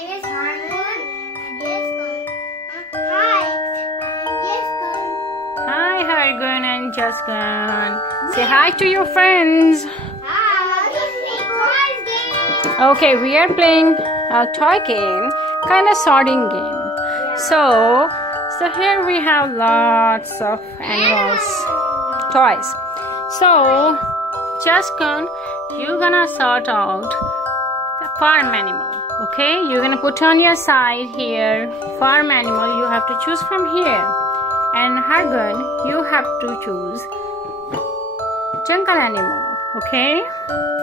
Yes, Harmon. Yes, hi. Yes, Hi, Hargun and Jaskan. Say hi to your friends. hi. Game. Okay, we are playing a toy game, kind of sorting game. So here we have lots of animals, toys. So, Jaskan, you're gonna sort out the farm animal. Okay, you're gonna put on your side here farm animal. You have to choose from here, and Hargun, you have to choose jungle animal. Okay,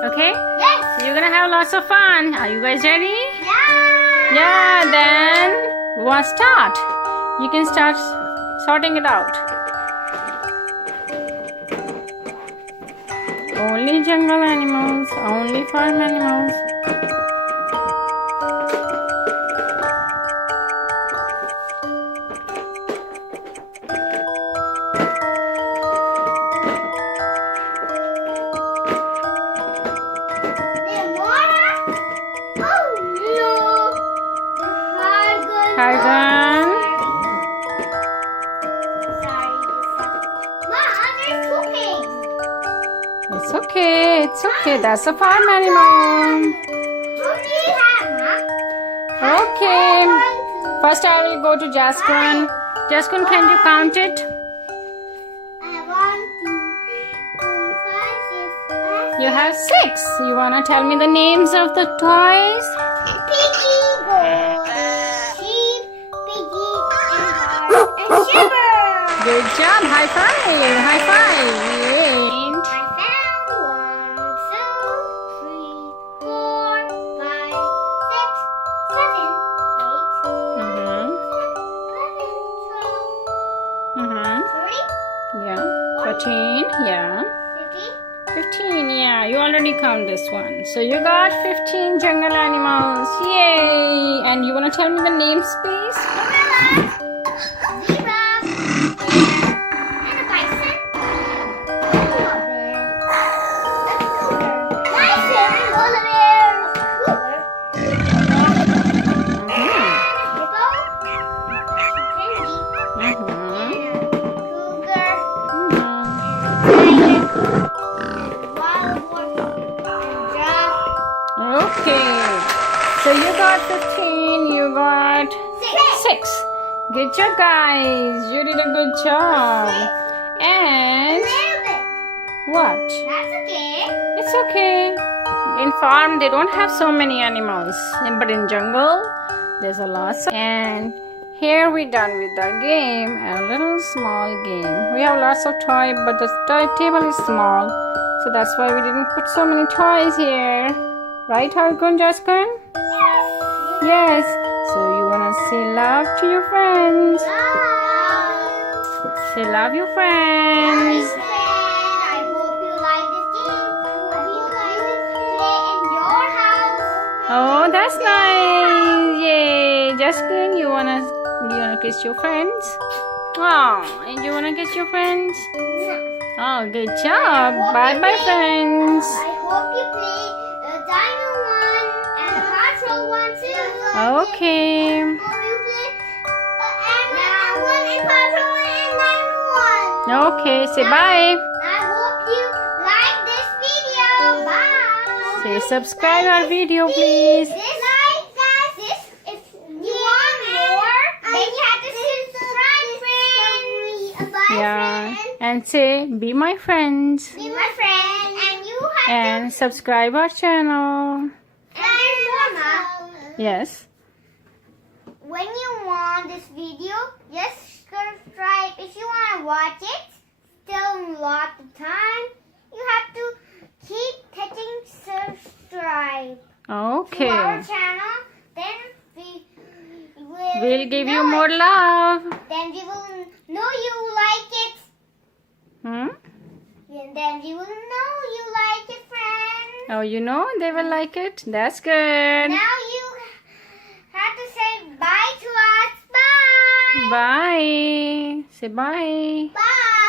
okay. Yes. So you're gonna have lots of fun. Are you guys ready? Yeah. Yeah. Then we'll start. You can start sorting it out. Only jungle animals. Only farm animals. Hargun. It's okay. It's okay. That's a farm animal. Okay. First, I will go to Jaskan. Jaskan, can you count it? You have 6. You wanna tell me the names of the toys? Piggy, goat, sheep, piggy, and shiver. Good job. High five. High five. Yay. I found 1, 2, 3, 4, 5, 6, 7, 8, Mhm. 11, 12, Mhm. 13, Yeah. 14. Yeah. 15. 15. Yeah. You already count this one. So you got 15 jungle animals. Yay. And you wanna tell me the names, please? Zebra, and a bison, polar bear, a cougar, bison, polar bear, cougar, Mhm. hippo, chimpanzee, Mhm. cougar, Mhm. wild horse, and giraffe. Okay. So you got 15. You got 6. Good job, guys. You did a good job. And what? That's okay. It's okay. In farm, they don't have so many animals, but in jungle, there's a lot. And here we done with our game, a little small game. We have lots of toy, but the toy table is small, so that's why we didn't put so many toys here. Right, Hargun, Jaskan? Yes. So you wanna say love to your friends? Say love your friends. I hope you like this game. I hope you like it play in your house. Oh, that's nice. Yay. Justin, you wanna kiss your friends? Oh, and you wanna kiss your friends? Oh, good job. Bye bye, friends. I hope you play Dino 1 and Patrol 1 too. Okay. Hope you play Animal 1 and Patrol and Dino 1. Okay, say bye. I hope you like this video. Bye. Say subscribe our video, please. Like this. If you want more, then you have to subscribe, friends. Bye, Yeah. friends. And say be my friends. Be my friend, and you have And subscribe our channel. and Mama. Yes. When you want this video, just subscribe. If you want to watch it, still a lot of time, you have to keep touching subscribe to our Okay. channel. Then We'll give you know more it. love. Then we will know you like it. Hmm? And then we will know you like it, friends. Oh, you know they will like it. That's good. Now you have to say bye to us. Bye. Bye. Say bye. Bye.